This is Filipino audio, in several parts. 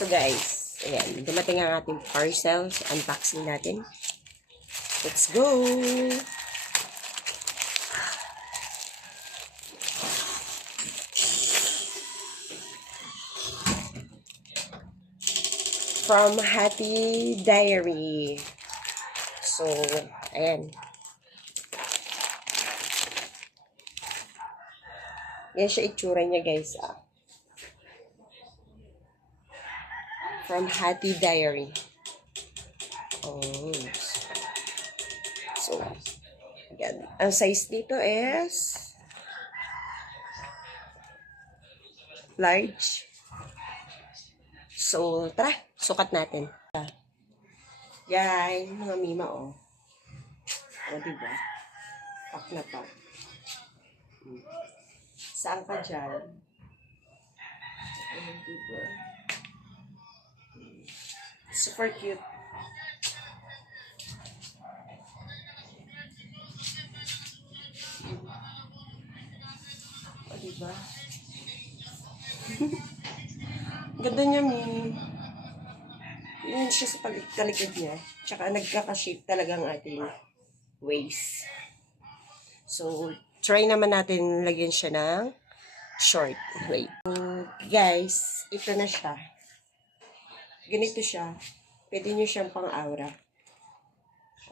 So guys, ayan, dumating ang ating parcels. Unboxing natin. Let's go! From Happy Diary. So, ayan. Yan siya itsura niya guys. From Happy Diary. Oh. So, yan. Ang size nito is large. So, tara, sukat natin. Yan, mga mima, oh. O, diba? Pak na pak. Saan ka dyan? O, diba? Super cute. O, diba? Ganda niya, Mi. Yun siya sa talikod niya. Tsaka nagkaka-shape talaga ang ating waist. So, try naman natin lagyan siya ng short. Wait. So, guys, ito na siya. Ganito siya. Pwede nyo siyang pang-aura.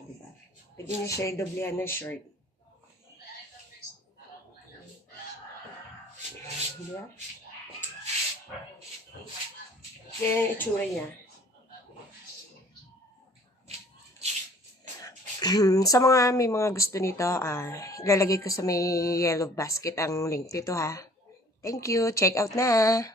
Diba? Pwede nyo siya idoblehan ng short. Diba? Yan yung itsura niya. Sa mga may mga gusto nito, ilalagay ko sa may yellow basket ang link dito ha. Thank you. Check out na.